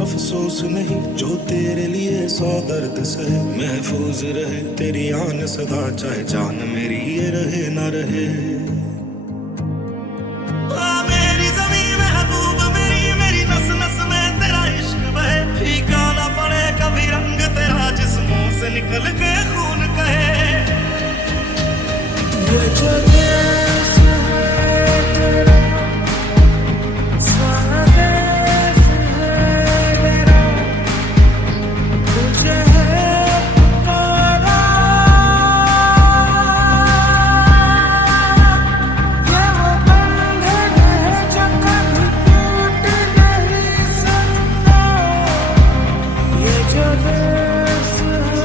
अफसोस नहीं जो तेरे लिए 100 दर्द सहे। महफूज रहे तेरी आन सदा, चाहे जान मेरी ये रहे ना रहे। मेरी ज़मीं महबूब मेरी, मेरी नस नस में तेरा इश्क बहे। फीका ना पड़े कभी रंग तेरा, जिस्मों से निकल के खून कहे। ये जो देश है तेरा, स्वदेश है मेरा, तुझे है पुकारा। ये वो बंधन है जो कभी टूट नहीं सकता। ये जो देश है।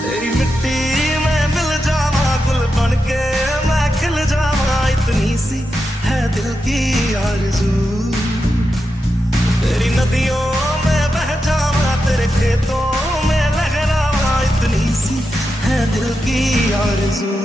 तेरी मिट्टी में मिल जावा, गुल बन के मैं खिल जावा। इतनी सी है दिल की आरज़ू। तेरी नदियों में बह जावा, तेरे खेतों में लहरावा। इतनी सी है दिल की आरज़ू।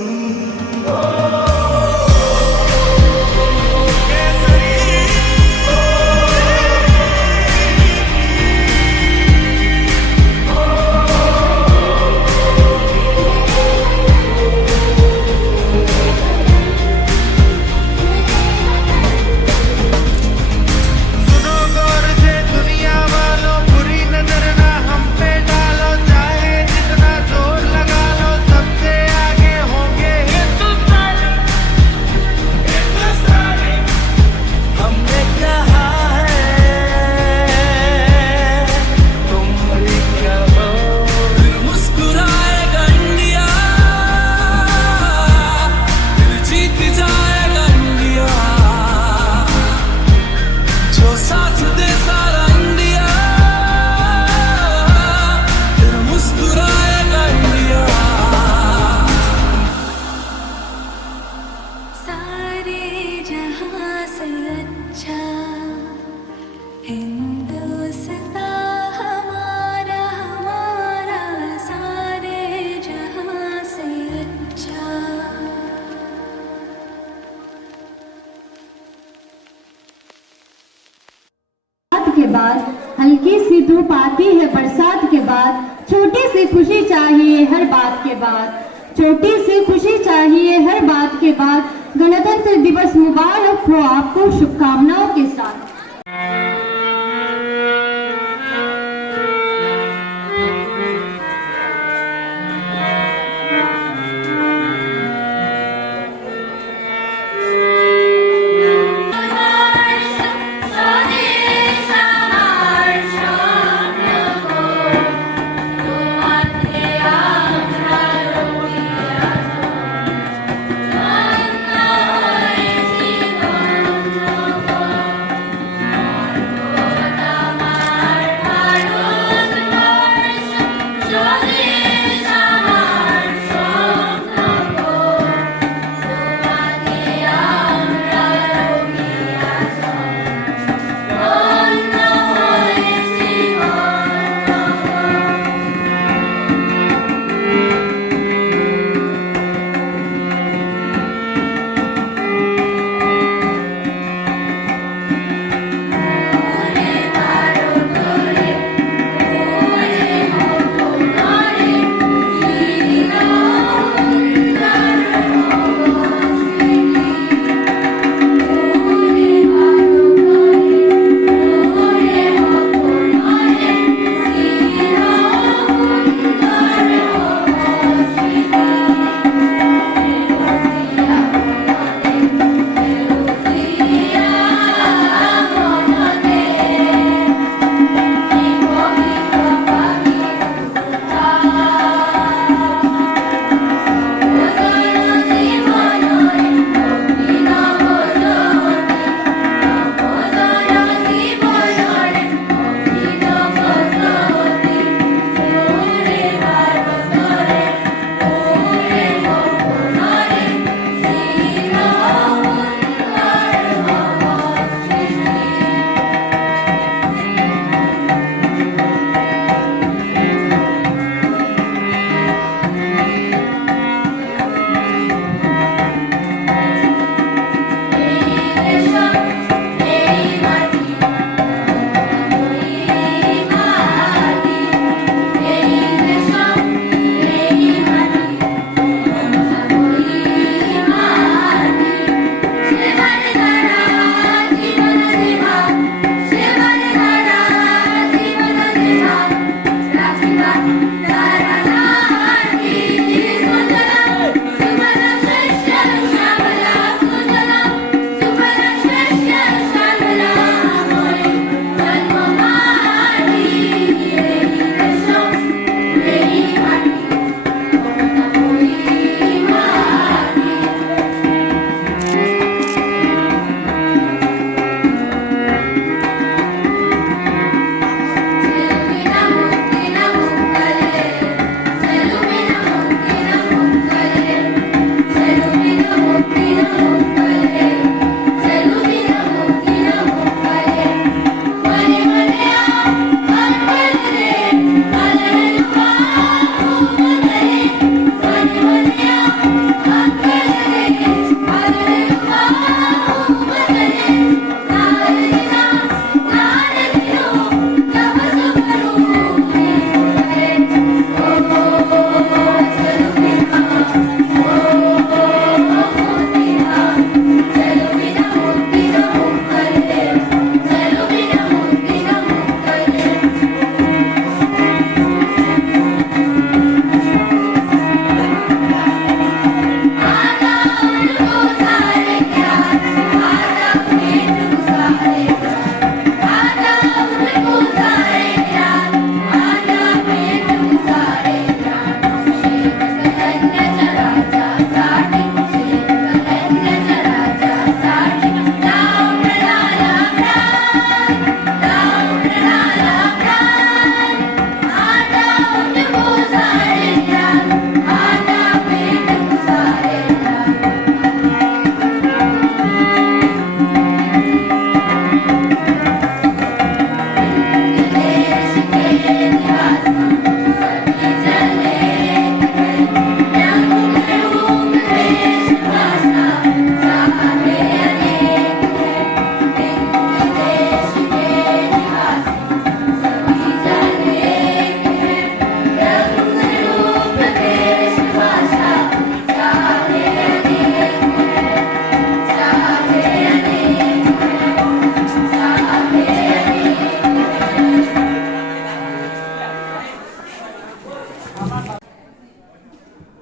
के बाद हल्की सी धूप आती है बरसात के बाद। छोटी सी खुशी चाहिए हर बात के बाद, छोटी सी खुशी चाहिए हर बात के बाद। गणतंत्र दिवस मुबारक हो आपको शुभकामनाओं के साथ।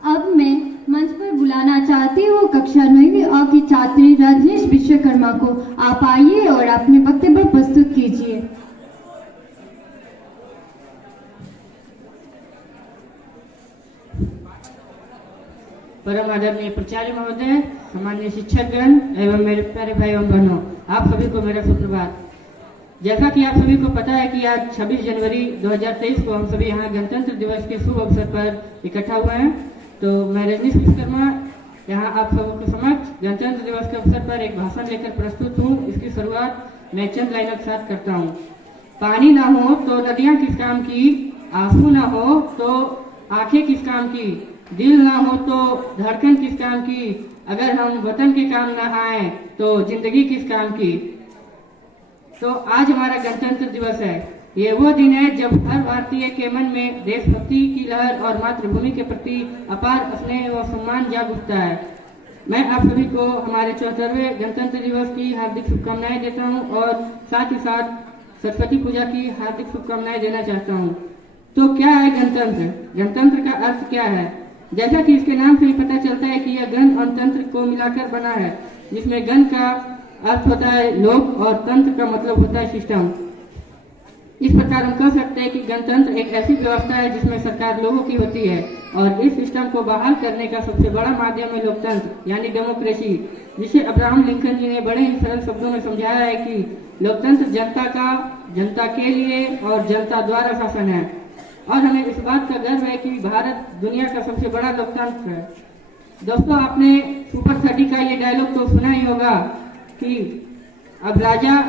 अब मैं मंच पर बुलाना चाहती हूँ कक्षा 9वीं अ की छात्री रजनीश विश्वकर्मा को। आप आइए और अपने वक्तव्य प्रस्तुत कीजिए। परम आदरणीय प्राचार्य महोदय, सामान्य शिक्षकगण एवं मेरे प्यारे भाई एवं बहनों, आप सभी को मेरा सुप्रभात। जैसा कि आप सभी को पता है कि आज 26 जनवरी 2023 को हम सभी यहाँ गणतंत्र दिवस के शुभ अवसर पर इकट्ठा हुए हैं। तो मैं रजनीश विश्वकर्मा यहाँ आप सबके समक्ष गणतंत्र दिवस के अवसर पर एक भाषण लेकर प्रस्तुत हूँ। इसकी शुरुआत मैं चंद लाइनों के साथ करता हूँ। पानी ना हो तो नदियाँ किस काम की, आंसू ना हो तो आंखें किस काम की, दिल ना हो तो धड़कन किस काम की, अगर हम वतन के काम ना आए तो जिंदगी किस काम की। तो आज हमारा गणतंत्र दिवस है। ये वो दिन है जब हर भारतीय के मन में देशभक्ति की लहर और मातृभूमि के प्रति अपार स्नेह व सम्मान जाग उठता है। मैं आप सभी को हमारे 74वें गणतंत्र दिवस की हार्दिक शुभकामनाएं देता हूं और साथ ही साथ सरस्वती पूजा की हार्दिक शुभकामनाएं देना चाहता हूं। तो क्या है गणतंत्र? गणतंत्र का अर्थ क्या है? जैसा कि इसके नाम से ही पता चलता है कि यह गण और तंत्र को मिलाकर बना है, जिसमें गण का अर्थ होता है लोक और तंत्र का मतलब होता है सिस्टम। इस प्रकार हम कह सकते हैं कि गणतंत्र एक ऐसी व्यवस्था है जिसमें सरकार लोगों की होती है और इस सिस्टम को बहाल करने का सबसे बड़ा माध्यम है लोकतंत्र यानी डेमोक्रेसी, जिसे अब्राहम लिंकन जी ने बड़े ही सरल शब्दों में समझाया है कि लोकतंत्र जनता का, जनता के लिए और जनता द्वारा शासन है। और हमें इस बात का गर्व है कि भारत दुनिया का सबसे बड़ा लोकतंत्र है। दोस्तों, आपने सुपर 30 का ये डायलॉग तो सुना ही होगा कि अब राजा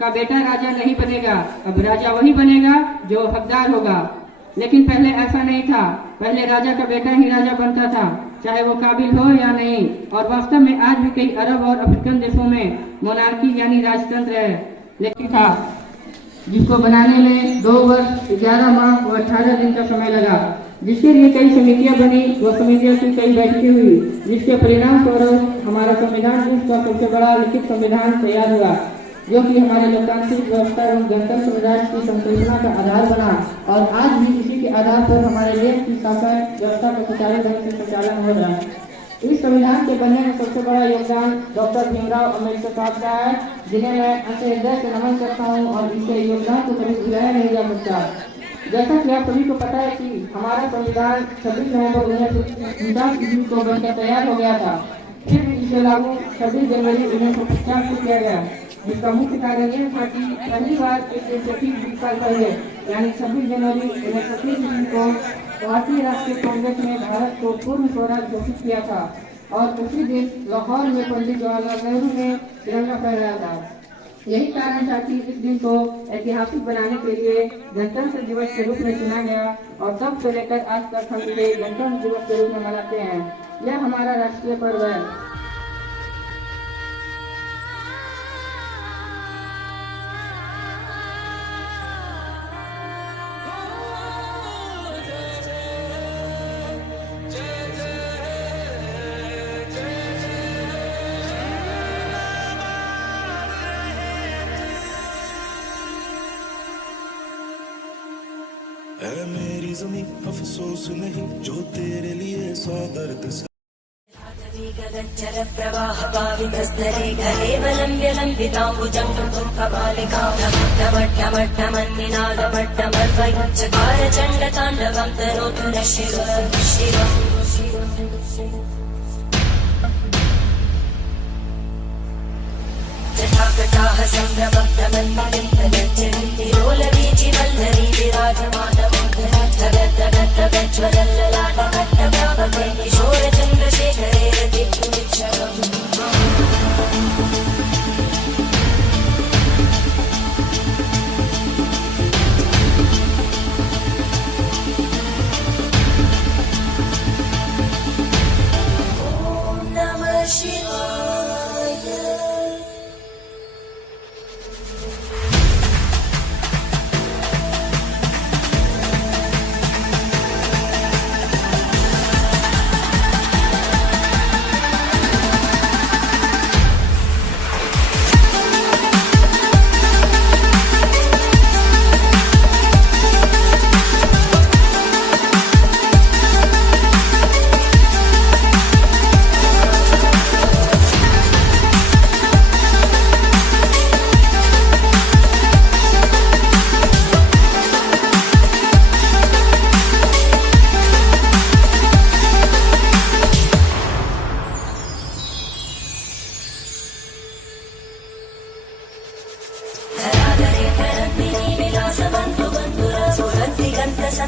का बेटा राजा नहीं बनेगा, अब राजा वही बनेगा जो हकदार होगा। लेकिन पहले ऐसा नहीं था, पहले राजा का बेटा ही राजा बनता था, चाहे वो काबिल हो या नहीं। और वास्तव में आज भी कई अरब और अफ्रीकन देशों में मोनार्की यानी राजतंत्र है, लेकिन था जिसको बनाने में 2 वर्ष 11 माह और 18 दिन का समय लगा, जिसके लिए कई समितियां बनी, वो समितियों की कई बैठकें हुई, जिसके परिणाम स्वरूप हमारा संविधान विश्व का सबसे बड़ा लिखित संविधान तैयार हुआ, जो कि हमारे लोकतांत्रिक व्यवस्था एवं गणतंत्र राज्य की संकल्पना का आधार बना। और आज भी इसी के आधार पर हमारे देश की शासन व्यवस्था का सुचारू ढंग से संचालन हो रहा है। इस संविधान के बनने में सबसे बड़ा योगदान डॉक्टर भीमराव अम्बेडकर साहब का है, जिन्हें मैं अंतर्हृदय से नमन करता हूँ और इसके योगदान को कभी भुलाया नहीं जा सकता। जैसा कि आप सभी को पता है कि हमारा संविधान 26 नवंबर 1949 ईस्वी को बनकर तैयार हो गया था, फिर भी इसे लागू 26 जनवरी 1950 को किया गया, जिसका मुख्य कारण यह था कि पहली बार 120 साल पहले यानी 26 जनवरी 1930 ईस्वी को भारतीय राष्ट्रीय कांग्रेस ने भारत को पूर्ण स्वराज घोषित किया था और उसी दिन लाहौर में पंडित जवाहरलाल नेहरू ने तिरंगा फहराया था। यही कारण था कि इस दिन को ऐतिहासिक बनाने के लिए गणतंत्र दिवस के रूप में चुना गया और तब से लेकर आज तक हम इसे गणतंत्र दिवस के रूप में मनाते हैं। यह हमारा राष्ट्रीय पर्व है। है मेरी ज़मीं अफसोस नहीं जो तेरे लिए 100 दर्द से गगनचर प्रवाह पावितस्तरे गले वलम्ब्य लम्बिताम्बुजं कृतं कपालिकामट्टमट्टमन्निनादमट्टमर्वयुच्चकार चण्डताण्डवं तनोतु नः शिव शिव। जटाकटाः सम्भ्रमब्धमन्मलिन्दलज्जरीतिरोलवीचि वल्लरी विराजमानमोहरज्वलल्ललाटकट्टप्रापके किशोरचन्द्रशेखरे रतिपुनिच्छरम्।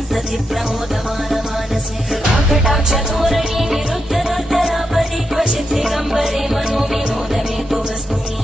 सन्तति प्रमोदमानमानसे कृपाकटाक्षधोरणी निरुद्ध दुर्धरापरि क्वचित् दिगम्बरे मनो विनोदमे तु वस्तुनि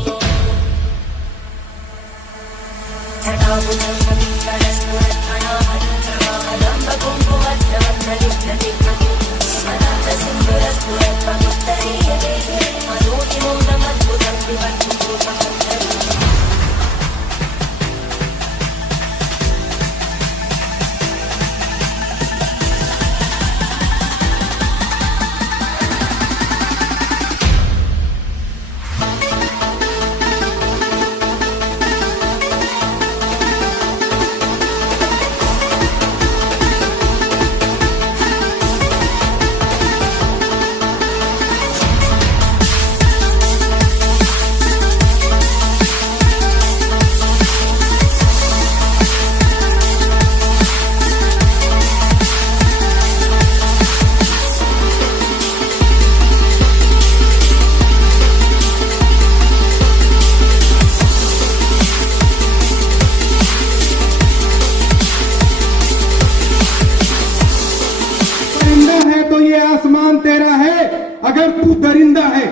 आसमान तेरा है, अगर तू दरिंदा है,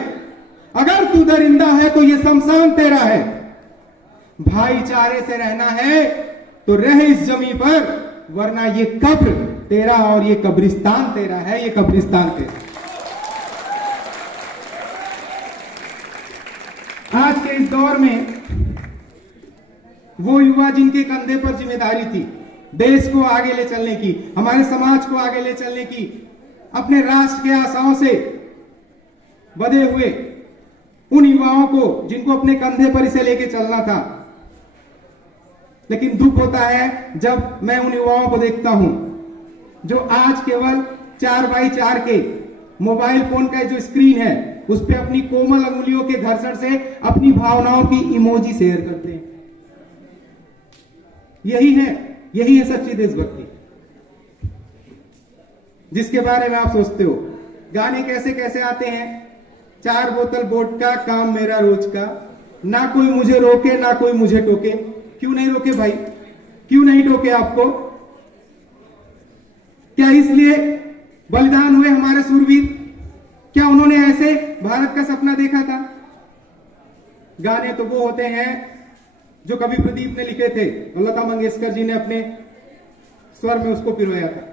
अगर तू दरिंदा है तो ये शमशान तेरा है। भाईचारे से रहना है तो रह इस जमीन पर, वरना ये कब्र तेरा और ये कब्रिस्तान तेरा है, ये कब्रिस्तान तेरा। आज के इस दौर में वो युवा जिनके कंधे पर जिम्मेदारी थी देश को आगे ले चलने की, हमारे समाज को आगे ले चलने की, अपने राष्ट्र के आशाओं से बंधे हुए उन युवाओं को जिनको अपने कंधे पर इसे लेके चलना था। लेकिन दुख होता है जब मैं उन युवाओं को देखता हूं जो आज केवल 4x4 के मोबाइल फोन का जो स्क्रीन है उस पर अपनी कोमल अंगुलियों के घर्षण से अपनी भावनाओं की इमोजी शेयर करते हैं। यही है सच्ची देशभक्ति जिसके बारे में आप सोचते हो। गाने कैसे कैसे आते हैं, 4 बोतल वोडका काम मेरा रोज का, ना कोई मुझे रोके ना कोई मुझे टोके। क्यों नहीं रोके भाई, क्यों नहीं टोके आपको? क्या इसलिए बलिदान हुए हमारे सूरवीर? क्या उन्होंने ऐसे भारत का सपना देखा था? गाने तो वो होते हैं जो कवि प्रदीप ने लिखे थे और लता मंगेशकर जी ने अपने स्वर में उसको पिरोया था।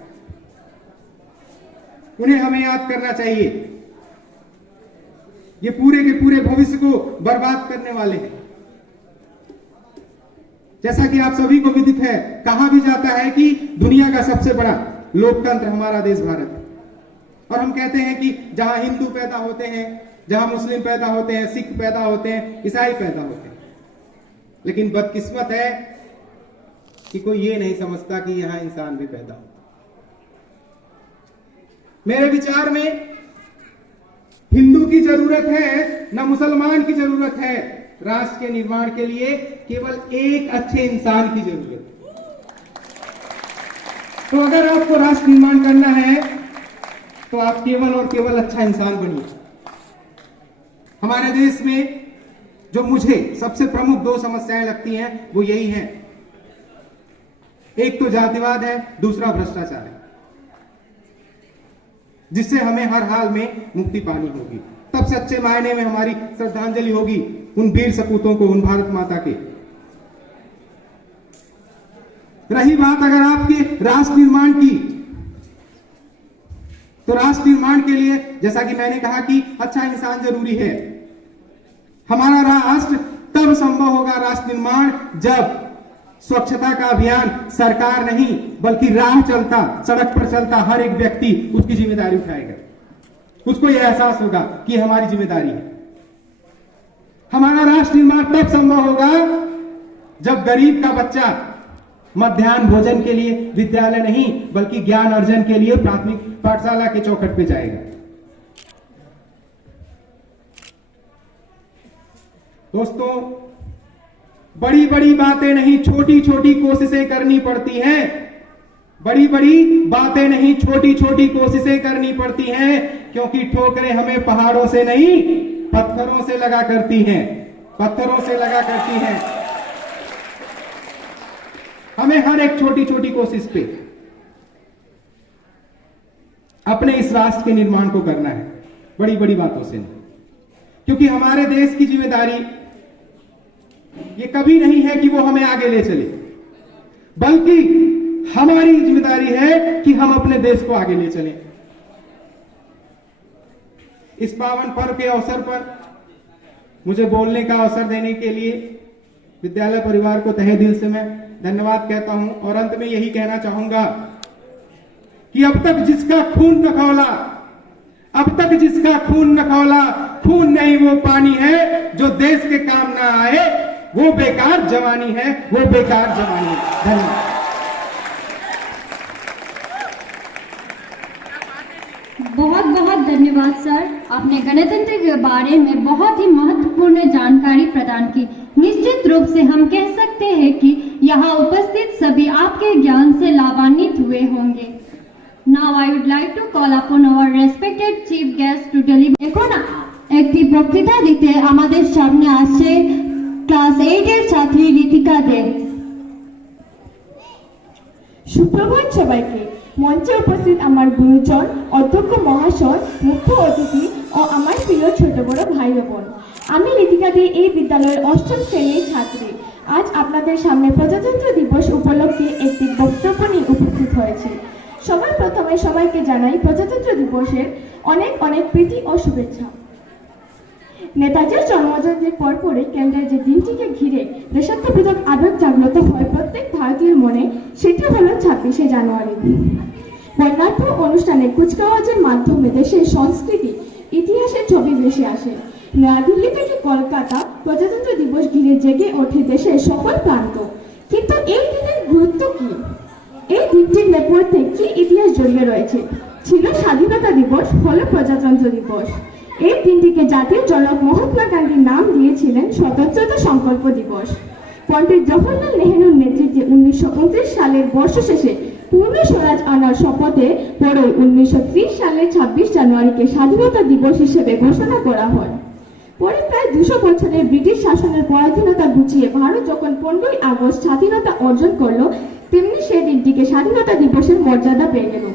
उन्हें हमें याद करना चाहिए। ये पूरे के पूरे भविष्य को बर्बाद करने वाले हैं। जैसा कि आप सभी को विदित है, कहा भी जाता है कि दुनिया का सबसे बड़ा लोकतंत्र हमारा देश भारत है। और हम कहते हैं कि जहां हिंदू पैदा होते हैं, जहां मुस्लिम पैदा होते हैं, सिख पैदा होते हैं, ईसाई पैदा होते हैं। लेकिन बदकिस्मत है कि कोई ये नहीं समझता कि यहां इंसान भी पैदा होता। मेरे विचार में हिंदू की जरूरत है न मुसलमान की जरूरत है। राष्ट्र के निर्माण के लिए केवल एक अच्छे इंसान की जरूरत है। तो अगर आपको राष्ट्र निर्माण करना है तो आप केवल और केवल अच्छा इंसान बनिए। हमारे देश में जो मुझे सबसे प्रमुख 2 समस्याएं लगती हैं वो यही हैं। एक तो जातिवाद है, दूसरा भ्रष्टाचार है, जिससे हमें हर हाल में मुक्ति पानी होगी। तब सच्चे मायने में हमारी श्रद्धांजलि होगी उन वीर सपूतों को, उन भारत माता के। रही बात अगर आपके राष्ट्र निर्माण की, तो राष्ट्र निर्माण के लिए जैसा कि मैंने कहा कि अच्छा इंसान जरूरी है। हमारा राष्ट्र तब संभव होगा राष्ट्र निर्माण जब स्वच्छता का अभियान सरकार नहीं बल्कि राह चलता, सड़क पर चलता हर एक व्यक्ति उसकी जिम्मेदारी उठाएगा। उसको यह एहसास होगा कि हमारी जिम्मेदारी है। हमारा राष्ट्र निर्माण तब संभव होगा जब गरीब का बच्चा मध्याह्न भोजन के लिए विद्यालय नहीं बल्कि ज्ञान अर्जन के लिए प्राथमिक पाठशाला के चौखट पे जाएगा। दोस्तों, बड़ी बड़ी बातें नहीं, छोटी छोटी कोशिशें करनी पड़ती हैं। बड़ी बड़ी बातें नहीं, छोटी छोटी कोशिशें करनी पड़ती हैं, क्योंकि ठोकरें हमें पहाड़ों से नहीं पत्थरों से लगा करती हैं, पत्थरों से लगा करती हैं। हमें हर एक छोटी छोटी कोशिश पे अपने इस राष्ट्र के निर्माण को करना है, बड़ी बड़ी बातों से नहीं। क्योंकि हमारे देश की जिम्मेदारी ये कभी नहीं है कि वो हमें आगे ले चले, बल्कि हमारी जिम्मेदारी है कि हम अपने देश को आगे ले चलें। इस पावन पर्व के अवसर पर मुझे बोलने का अवसर देने के लिए विद्यालय परिवार को तहे दिल से मैं धन्यवाद कहता हूं और अंत में यही कहना चाहूंगा कि अब तक जिसका खून न खौला, अब तक जिसका खून न खौला, खून नहीं वो पानी है जो देश के काम ना आए, वो बेकार जवानी है, वो बेकार जवानी है। धन्यवाद। बहुत बहुत धन्यवाद सर, आपने गणतंत्र के बारे में बहुत ही महत्वपूर्ण जानकारी प्रदान की। निश्चित रूप से हम कह सकते हैं कि यहाँ उपस्थित सभी आपके ज्ञान से लाभान्वित हुए होंगे। Now I would like to call upon our respected chief guest to deliver. এখন একটি বক্তৃতা দিতে আমাদের সামনে আসছে ক্লাস 8 এর ছাত্রী ঋতিকা দে। সুপ্রভাত সবাইকে। মঞ্চে উপস্থিত আমার গুরুজন, অধ্যক্ষ মহাশয়, মুখ্য অতিথি ও আমার প্রিয় ছোট বড় ভাই ও বোন, আমি ঋতিকা দে এই বিদ্যালয়ের 8ম শ্রেণীর ছাত্রী। আজ আপনাদের সামনে প্রজাতন্ত্র দিবস উপলক্ষে একটি বক্তব্য নিয়ে উপস্থিত হয়েছি। সবার প্রথমে সবাইকে জানাই প্রজাতন্ত্র দিবসের অনেক অনেক প্রীতি ও শুভেচ্ছা। নেতাজির জন্মজয়ন্তীর পরপরই কেন্দ্রের যে দিনটিকে ঘিরে দেশাত্মবোধক আবেগ জাগ্রত হয় প্রত্যেক ভারতীয়ের মনে, সেটি হলো 26শে জানুয়ারি। বর্ণাঢ্য অনুষ্ঠানে কুচকাওয়াজের মাধ্যমে দেশের সংস্কৃতি, ইতিহাসের ছবি ভেসে আসে। নয়াদিল্লি থেকে কলকাতা প্রজাতন্ত্র দিবস ঘিরে জেগে ওঠে দেশের সকল প্রান্ত। কিন্তু এই দিনের গুরুত্ব কি? এই দিনটির নেপথ্যে কি ইতিহাস জড়িয়ে রয়েছে? ছিল স্বাধীনতা দিবস, হলো প্রজাতন্ত্র দিবস। এই দিনটিকে জাতির জনক মহাত্মা গান্ধীর নাম দিয়েছিলেন স্বতন্ত্রতা সংকল্প দিবস। পণ্ডিত জওহরলাল নেহরুর নেতৃত্বে 1929 সালের বর্ষশেষে পূর্ণ স্বরাজ আনার শপথে পরেই 1930 সালের 26 জানুয়ারিকে স্বাধীনতা দিবস হিসেবে ঘোষণা করা হয়। পরে প্রায় 200 বছরের ব্রিটিশ শাসনের পরাধীনতা ঘুচিয়ে ভারত যখন 15ই আগস্ট স্বাধীনতা অর্জন করলো, তেমনি সেই দিনটিকে স্বাধীনতা দিবসের মর্যাদা পেয়ে গেল।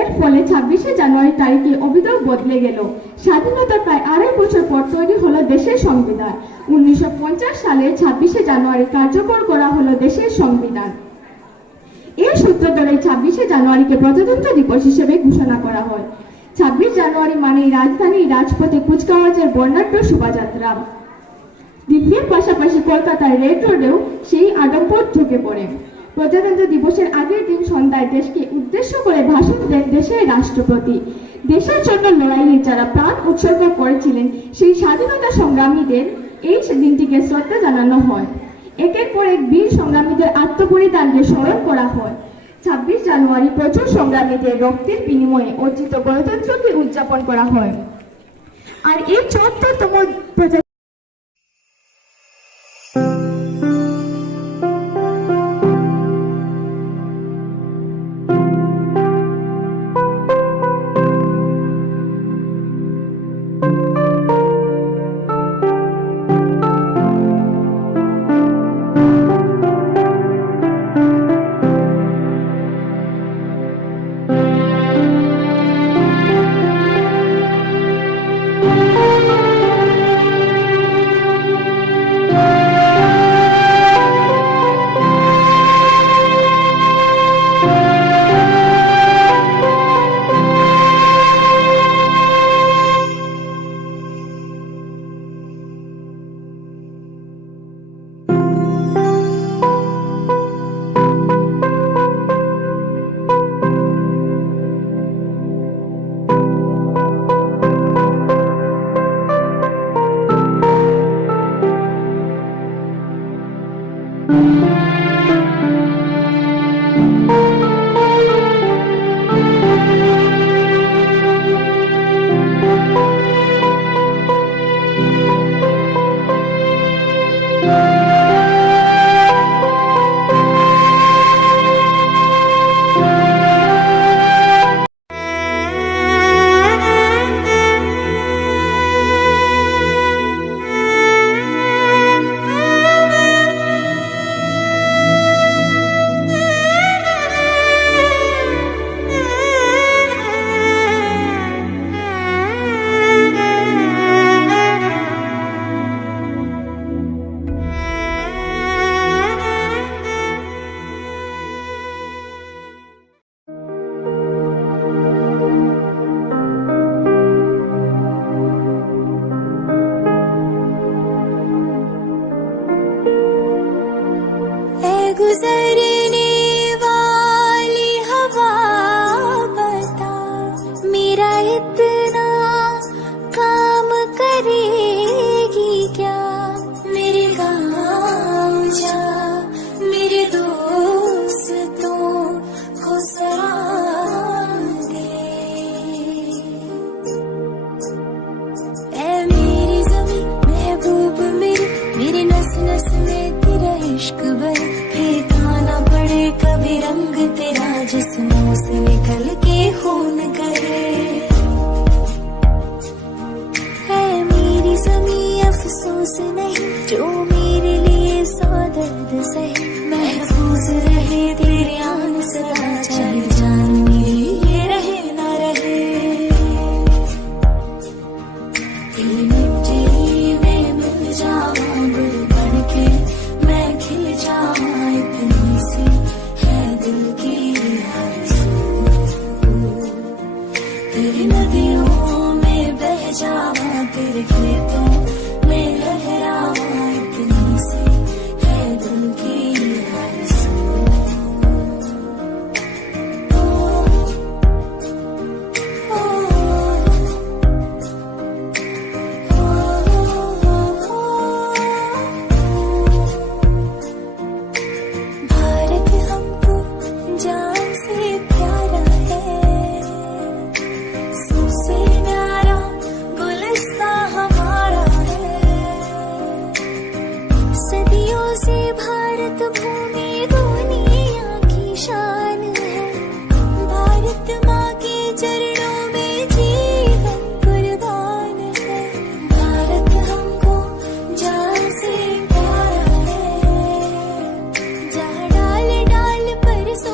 এর ফলে 26শে জানুয়ারি তারিখে অভিধান বদলে গেল। স্বাধীনতার প্রায় 2.5 বছর পর তৈরি হলো দেশের সংবিধান। 1950 সালে 26শে জানুয়ারি কার্যকর করা হলো দেশের সংবিধান। এর সূত্র ধরে 26শে জানুয়ারিকে প্রজাতন্ত্র দিবস হিসেবে ঘোষণা করা হয়। 26 জানুয়ারি মানেই রাজধানীর রাজপথে কুচকাওয়াজের বর্ণাঢ্য শোভাযাত্রা। দিল্লির পাশাপাশি কলকাতার রেড রোডেও সেই আডম্বর ঢুকে পড়ে। প্রজাতন্ত্র দিবসের আগের দিন সন্ধ্যায় দেশকে উদ্দেশ্য করে ভাষণ দেন দেশের রাষ্ট্রপতি। দেশের জন্য লড়াইয়ে যারা প্রাণ উৎসর্গ করেছিলেন সেই স্বাধীনতা সংগ্রামীদের এই দিনটিকে শ্রদ্ধা জানানো হয়। একের পর এক বীর সংগ্রামীদের আত্মবলিদানকে স্মরণ করা হয়। 26 জানুয়ারি প্রচুর সংগ্রামীদের রক্তের বিনিময়ে অর্জিত গণতন্ত্রকে উদযাপন করা হয়। আর এই ৭৪তম जिस्म